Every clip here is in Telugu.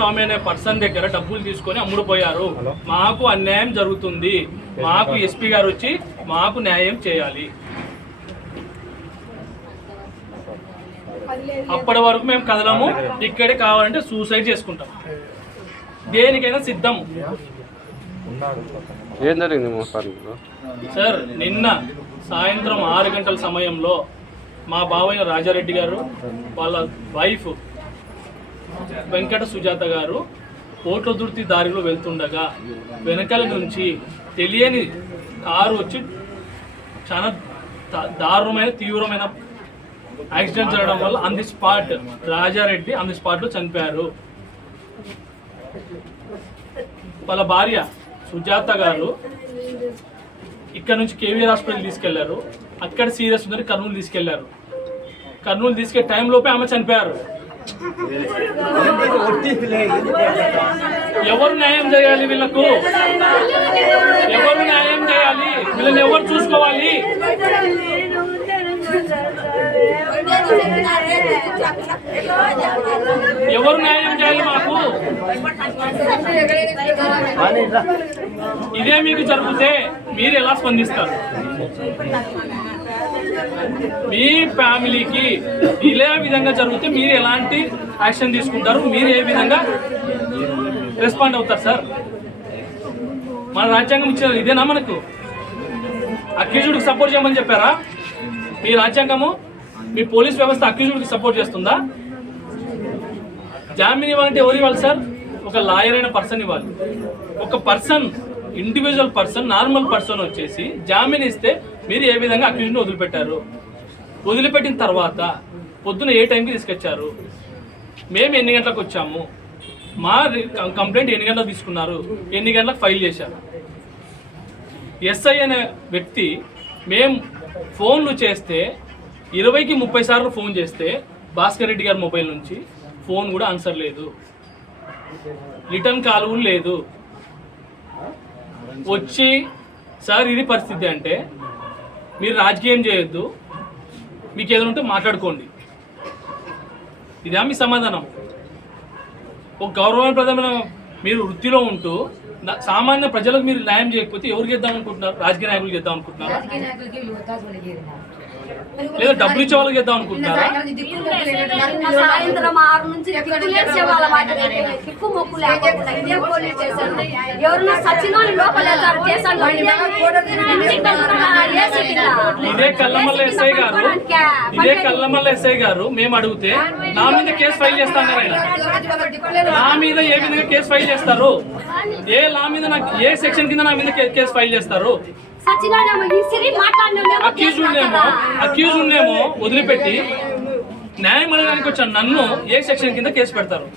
స్వామి అనే పర్సన్ దగ్గర డబ్బులు తీసుకొని అమ్ముడుపోయారు. మాకు అన్యాయం జరుగుతుంది. మాకు ఎస్పీ గారు వచ్చి మాకు న్యాయం చేయాలి. అప్పటి వరకు మేము కదలము. ఇక్కడే కావాలంటే సూసైడ్ చేసుకుంటాం. దేనికైనా సిద్ధం. ఏం జరిగింది మొత్తానికి సార్ నిన్న సాయంత్రం ఆరు గంటల సమయంలో మా బావైన రాజారెడ్డి గారు వాళ్ళ వైఫ్ వెంకట సుజాత గారు పోట్లదుర్తి దారిలో వెళ్తుండగా వెనకల నుంచి తెలియని కారు వచ్చి చాలా దారుణమైన తీవ్రమైన యాక్సిడెంట్ జరగడం వల్ల on the spot Rajareddy on the స్పాట్లో చనిపోయారు. వాళ్ళ భార్య సుజాత గారు ఇక్కడ నుంచి కేవీఆర్ హాస్పిటల్ తీసుకెళ్ళారు. అక్కడ సీరియస్ ఉందని కర్నూలు తీసుకెళ్ళారు. కర్నూలు తీసుకెళ్ళే టైంలోపే ఆమె చనిపోయారు. ఎవరు న్యాయం చేయాలి వీళ్ళకు? ఎవరు న్యాయం చేయాలి? వీళ్ళని ఎవరు చూసుకోవాలి? ఎవరు న్యాయం చేయాలి మాకు? ఇదే మీకు జరిగితే మీరు ఎలా స్పందిస్తారు? మీ ఫ్యామిలీకి ఇదే విధంగా జరిగితే మీరు ఎలాంటి యాక్షన్ తీసుకుంటారు? మీరు ఏ విధంగా రెస్పాండ్ అవుతారు సార్ మన రాజ్యాంగం ఇచ్చిన ఇదేనా మనకు? అక్యూజుడికి సపోర్ట్ చేయమని చెప్పారా? మీ రాజ్యాంగము మీ పోలీస్ వ్యవస్థ అక్యూజుడికి సపోర్ట్ చేస్తుందా? జామీన్ ఇవ్వాలంటే ఎవరు ఇవ్వాలి సార్ ఒక లాయర్ అయిన పర్సన్ ఇవ్వాలి. ఒక person individual person normal person వచ్చేసి జామీన్ ఇస్తే మీరు ఏ విధంగా అక్యూజ్ని వదిలిపెట్టారు? వదిలిపెట్టిన తర్వాత పొద్దున ఏ టైంకి తీసుకొచ్చారు? మేము ఎన్ని గంటలకు వచ్చాము? మా కంప్లైంట్ ఎన్ని గంటలకు తీసుకున్నారు? ఎన్ని గంటలకు ఫైల్ చేశారు? ఎస్ఐ అనే వ్యక్తి మేము ఫోన్లు చేస్తే ఇరవైకి ముప్పై సార్లు ఫోన్ చేస్తే భాస్కర్ రెడ్డి గారి మొబైల్ నుంచి ఫోన్ కూడా ఆన్సర్ లేదు. రిటర్న్ కాల్ కూడా లేదు. వచ్చి సార్ ఇది పరిస్థితి అంటే మీరు రాజకీయం చేయొద్దు. మీకు ఏదైనా ఉంటే మాట్లాడుకోండి. ఇదే మీ సమాధానం. ఒక గౌరవప్రదమైన మీరు వృత్తిలో ఉంటూ సామాన్య ప్రజలకు మీరు న్యాయం చేయకపోతే ఎవరు చేద్దాం అనుకుంటున్నారు రాజకీయ నాయకులు చేద్దాం అనుకుంటున్నారా లేదా డబ్బులు ఇచ్చే వాళ్ళకి చేద్దాం అనుకుంటున్నారా? సాయంత్రం ఆరు నుంచి దిక్కులేసే వాళ్ళ మాట దిక్కు మొక్కు లేకుండా ఇదే పోలీస్ స్టేషన్. ఎవరన్నా సచిన వాళ్ళు లోపలేస్తారు స్టేషన్ ఇదే కల్లమల్ల ఎస్ఐ గారు ఇదే కల్లమల్ల ఎస్ఐ గారు మేము అడిగితే నా మీద కేసు ఫైల్ చేస్తాను నా మీద ఏ విధంగా కేసు ఫైల్ చేస్తారు? ఏ లా మీద నాకు ఏ సెక్షన్ కింద నా మీద కేసు ఫైల్ చేస్తారు? ఇసిరి అక్యూజ్ ఉండేమో వదిలిపెట్టి న్యాయం అడగడానికి వచ్చాను నన్ను ఏ సెక్షన్ కింద కేసు పెడతారు?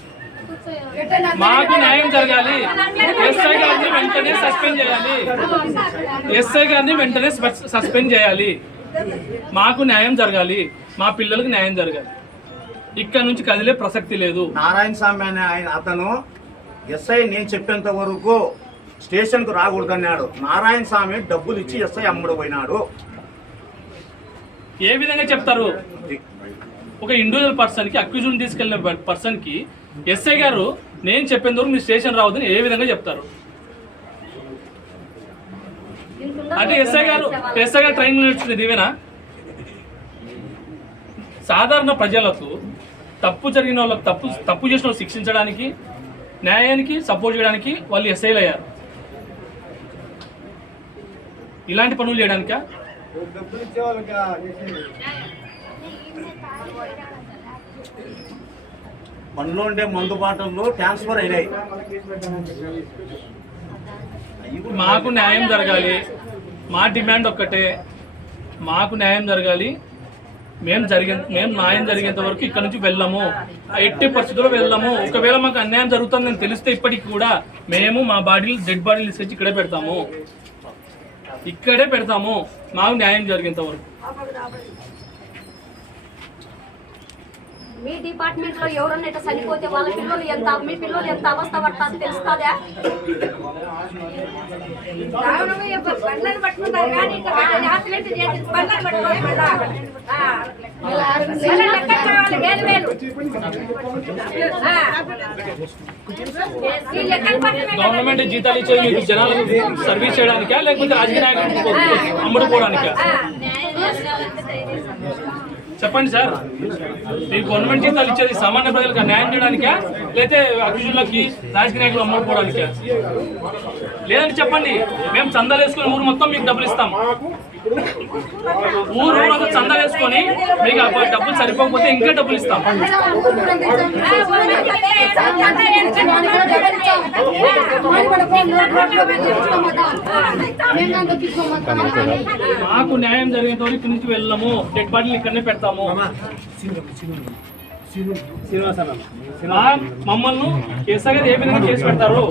మాకు న్యాయం జరగాలి. ఎస్ఐ గారిని వెంటనే సస్పెండ్ చేయాలి. ఎస్ఐ గారిని వెంటనే సస్- సస్పెండ్ చేయాలి. మాకు న్యాయం జరగాలి. మా పిల్లలకు న్యాయం జరగాలి. ఇక్కడ నుంచి కదిలే ప్రసక్తి లేదు. నారాయణ స్వామి అనే ఆయన అతను ఎస్ఐ నేను చెప్పేంత వరకు స్టేషన్కు రాకూడదన్నాడు. నారాయణ స్వామి డబ్బులు ఇచ్చి ఎస్ఐ అమ్ముడు పోయినాడు. ఏ విధంగా చెప్తారు? ఒక ఇండివిజువల్ పర్సన్కి అక్యూజన్ తీసుకెళ్ళిన పర్సన్కి ఎస్ఐ గారు నేను చెప్పేంత వరకు మీ స్టేషన్ రావద్దని ఏ విధంగా చెప్తారు? అంటే ఎస్ఐ గారు ఎస్ఐ గారు ట్రైనింగ్ నేర్చుకునేది ఇవేనా సాధారణ ప్రజలకు తప్పు జరిగిన వాళ్ళకి తప్పు తప్పు చేసిన వాళ్ళు శిక్షించడానికి న్యాయానికి సపోర్ట్ చేయడానికి వాళ్ళు ఎస్ఐలు అయ్యారు ఇలాంటి పనులు చేయడానికా? పనిలో ఉండే మందు బాటలు ట్రాన్స్ఫర్ అయినాయి. మాకు న్యాయం జరగాలి. మా డిమాండ్ ఒక్కటే. మాకు న్యాయం జరగాలి. మేము జరిగే మేము న్యాయం జరిగేంత వరకు ఇక్కడ నుంచి వెళ్ళము. ఎట్టి పరిస్థితుల్లో వెళ్ళము. ఒకవేళ మాకు అన్యాయం జరుగుతుందని తెలిస్తే ఇప్పటికి కూడా మేము మా బాడీలు డెడ్ బాడీలు తీసుకొచ్చి ఇక్కడే పెడతాము. ఇక్కడే పెడతాము. మాకు న్యాయం జరిగేంత వరకు మీ డిపార్ట్మెంట్లో ఎవరన్నా ఇట్లా చనిపోతే వాళ్ళ పిల్లలు ఎంత మీ పిల్లలు ఎంత అవస్థ పడతారు తెలుస్తుందా? బండ్లను పట్టుకుంటారు కానీ ఇట్లా బండ్లను పట్టుకోవాలి గవర్నమెంట్ జీతాలు ఇచ్చేది మీకు జనాలకు సర్వీస్ చేయడానికా లేకపోతే రాజకీయ నాయకులకు అమ్ముడుకోవడానికా చెప్పండి సార్. మీకు గవర్నమెంట్ జీతాలు ఇచ్చేది సామాన్య ప్రజలకు న్యాయం చేయడానికా లేకపోతే అభివృద్ధులకి రాజకీయ నాయకులు అమ్ముడుకోవడానికా లేదని చెప్పండి. మేము చందాలు వేసుకుని ఊరు మొత్తం మీకు డబ్బులు ఇస్తాం. ఊరు ఊరంతా చందాలు వేసుకొని మీకు ఆ డబ్బులు సరిపోకపోతే ఇంకా డబ్బులు ఇస్తాం. మాకు న్యాయం జరిగేంత వరకు ఇక్కడి నుంచి వెళ్ళము. డెడ్ బాడీలు ఇక్కడనే పెడతాము. మా- మమ్మల్ని కేసు ఏ విధంగా కేసు పెడతారు?